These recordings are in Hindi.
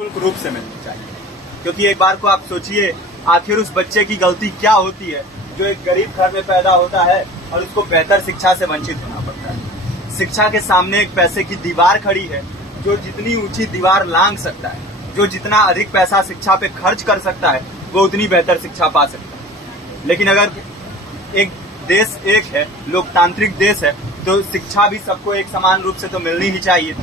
रूप से मिलनी चाहिए। क्योंकि एक बार को आप सोचिए, आखिर उस बच्चे की गलती क्या होती है जो एक गरीब घर में पैदा होता है और उसको बेहतर शिक्षा से वंचित होना पड़ता है। शिक्षा के सामने एक पैसे की दीवार खड़ी है, जो जितनी ऊंची दीवार लांघ सकता है, जो जितना अधिक पैसा शिक्षा पे खर्च कर सकता है, वो उतनी बेहतर शिक्षा पा सकता है। लेकिन अगर एक देश एक है, लोकतांत्रिक देश है, तो शिक्षा भी सबको एक समान रूप से तो मिलनी ही चाहिए।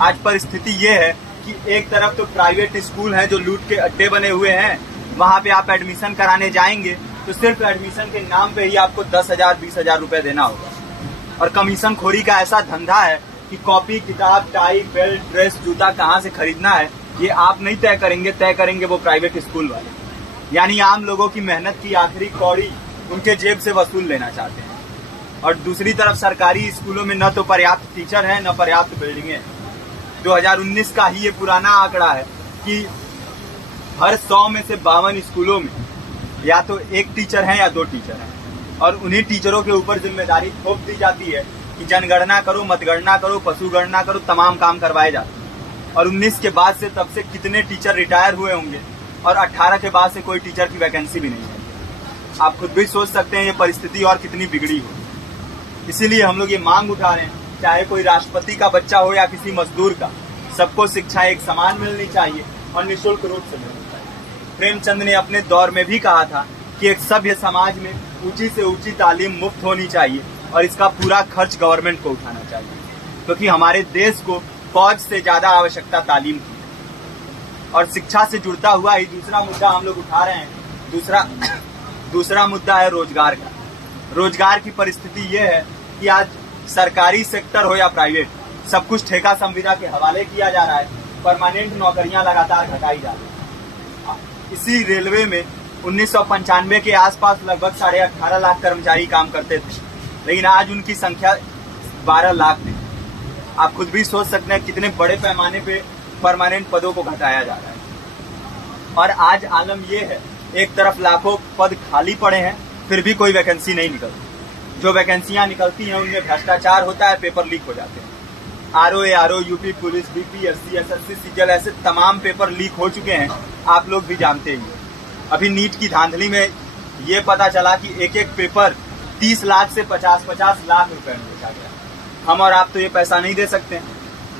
आज परिस्थिति ये है कि एक तरफ तो प्राइवेट स्कूल हैं जो लूट के अड्डे बने हुए हैं, वहां पे आप एडमिशन कराने जाएंगे तो सिर्फ एडमिशन के नाम पे ही आपको 10,000 20,000 रुपए देना होगा। और कमीशन खोरी का ऐसा धंधा है कि कॉपी, किताब, टाई, बेल्ट, ड्रेस, जूता कहाँ से खरीदना है ये आप नहीं तय करेंगे वो प्राइवेट स्कूल वाले। यानी आम लोगों की मेहनत की आखिरी कौड़ी उनके जेब से वसूल लेना चाहते हैं। और दूसरी तरफ सरकारी स्कूलों में न तो पर्याप्त टीचर है, न पर्याप्त बिल्डिंगें हैं। 2019 का ही ये पुराना आंकड़ा है कि हर 100 में से 52 स्कूलों में या तो एक टीचर है या 2 टीचर हैं। और उन्हीं टीचरों के ऊपर जिम्मेदारी थोप दी जाती है कि जनगणना करो, मतगणना करो, पशुगणना करो, तमाम काम करवाए जाते हैं। और 19 के बाद से तब से कितने टीचर रिटायर हुए होंगे और 18 के बाद से कोई टीचर की वैकेंसी भी नहीं है। आप खुद भी सोच सकते हैं ये परिस्थिति और कितनी बिगड़ी हो। इसीलिए हम लोग ये मांग उठा रहे हैं, चाहे कोई राष्ट्रपति का बच्चा हो या किसी मजदूर का, सबको शिक्षा एक समान मिलनी चाहिए और निःशुल्क रूप से मिलनी चाहिए। प्रेमचंद ने अपने दौर में भी कहा था कि एक सभ्य समाज में ऊंची से ऊंची तालीम मुफ्त होनी चाहिए और इसका पूरा खर्च गवर्नमेंट को उठाना चाहिए, क्योंकि हमारे देश को फौज से ज्यादा आवश्यकता तालीम की है। और शिक्षा से जुड़ता हुआ ही दूसरा मुद्दा हम लोग उठा रहे हैं। दूसरा मुद्दा है रोजगार का। रोजगार की परिस्थिति ये है कि आज सरकारी सेक्टर हो या प्राइवेट, सब कुछ ठेका संविदा के हवाले किया जा रहा है। परमानेंट नौकरियां लगातार घटाई जा रही है। इसी रेलवे में 1995 के आसपास लगभग 18.5 लाख कर्मचारी काम करते थे, लेकिन आज उनकी संख्या 12 लाख थी। आप खुद भी सोच सकते हैं कितने बड़े पैमाने पे परमानेंट पदों को घटाया जा रहा है। और आज आलम ये है, एक तरफ लाखों पद खाली पड़े हैं, फिर भी कोई वैकेंसी नहीं निकलती। जो वैकेंसियां निकलती हैं उनमें भ्रष्टाचार होता है, पेपर लीक हो जाते हैं। RO, UP police, BPSC, SSC, CGL, ऐसे तमाम पेपर लीक हो चुके हैं, आप लोग भी जानते ही। अभी नीट की धांधली में ये पता चला कि एक एक पेपर 30 लाख से 50-50 लाख रुपए में बेचा गया। हम और आप तो ये पैसा नहीं दे सकते।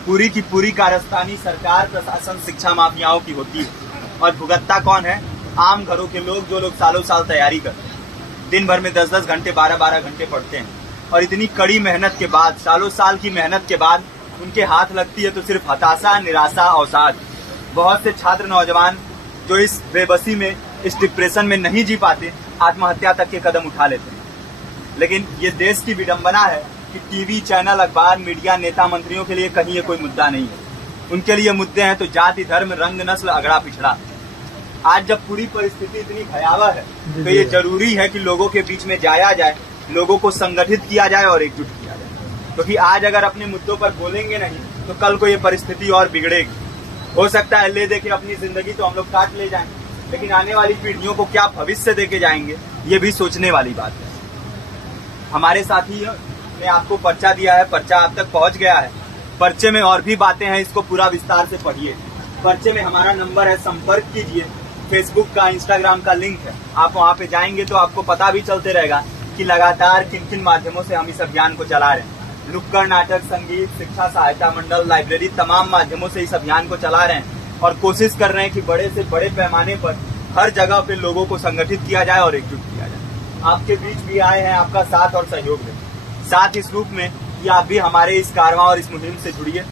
पूरी की पूरी कारस्तानी सरकार, प्रशासन, शिक्षा माफियाओं की होती है। और भुगतता कौन है? आम घरों के लोग, जो लोग सालों साल तैयारी करते हैं, दिन भर में 10-10 घंटे, 12-12 घंटे पढ़ते हैं। और इतनी कड़ी मेहनत के बाद, सालों साल की मेहनत के बाद उनके हाथ लगती है तो सिर्फ हताशा, निराशा, अवसाद। बहुत से छात्र नौजवान जो इस बेबसी में, इस डिप्रेशन में नहीं जी पाते, आत्महत्या तक के कदम उठा लेते हैं। लेकिन ये देश की विडंबना है कि टीवी चैनल, अखबार, मीडिया, नेता, मंत्रियों के लिए कहीं ये कोई मुद्दा नहीं है। उनके लिए मुद्दे हैं तो जाति, धर्म, रंग, नस्ल, अगड़ा पिछड़ा। आज जब पूरी परिस्थिति इतनी भयावह है तो ये जरूरी है कि लोगों के बीच में जाया जाए, लोगों को संगठित किया जाए और एकजुट किया जाए। क्योंकि आज अगर अपने मुद्दों पर बोलेंगे नहीं तो कल को ये परिस्थिति और बिगड़ेगी। हो सकता है ले दे के अपनी जिंदगी तो हम लोग काट ले जाएं, लेकिन आने वाली पीढ़ियों को क्या भविष्य दे के जाएंगे, ये भी सोचने वाली बात है। हमारे साथी ने आपको पर्चा दिया है, पर्चा आप तक पहुंच गया है। पर्चे में और भी बातें हैं, इसको पूरा विस्तार से पढ़िए। पर्चे में हमारा नंबर है, संपर्क कीजिए। फेसबुक का, इंस्टाग्राम का लिंक है, आप वहाँ पे जाएंगे तो आपको पता भी चलते रहेगा कि लगातार किन किन माध्यमों से हम इस अभियान को चला रहे हैं। नुक्कड़ नाटक, संगीत, शिक्षा सहायता मंडल, लाइब्रेरी, तमाम माध्यमों से इस अभियान को चला रहे हैं और कोशिश कर रहे हैं कि बड़े से बड़े पैमाने पर हर जगह पे लोगों को संगठित किया जाए और एकजुट किया जाए। आपके बीच भी आए हैं आपका साथ और सहयोग दें। साथ इस रूप में कि आप भी हमारे इस कारवां और इस मुहिम से जुड़िए।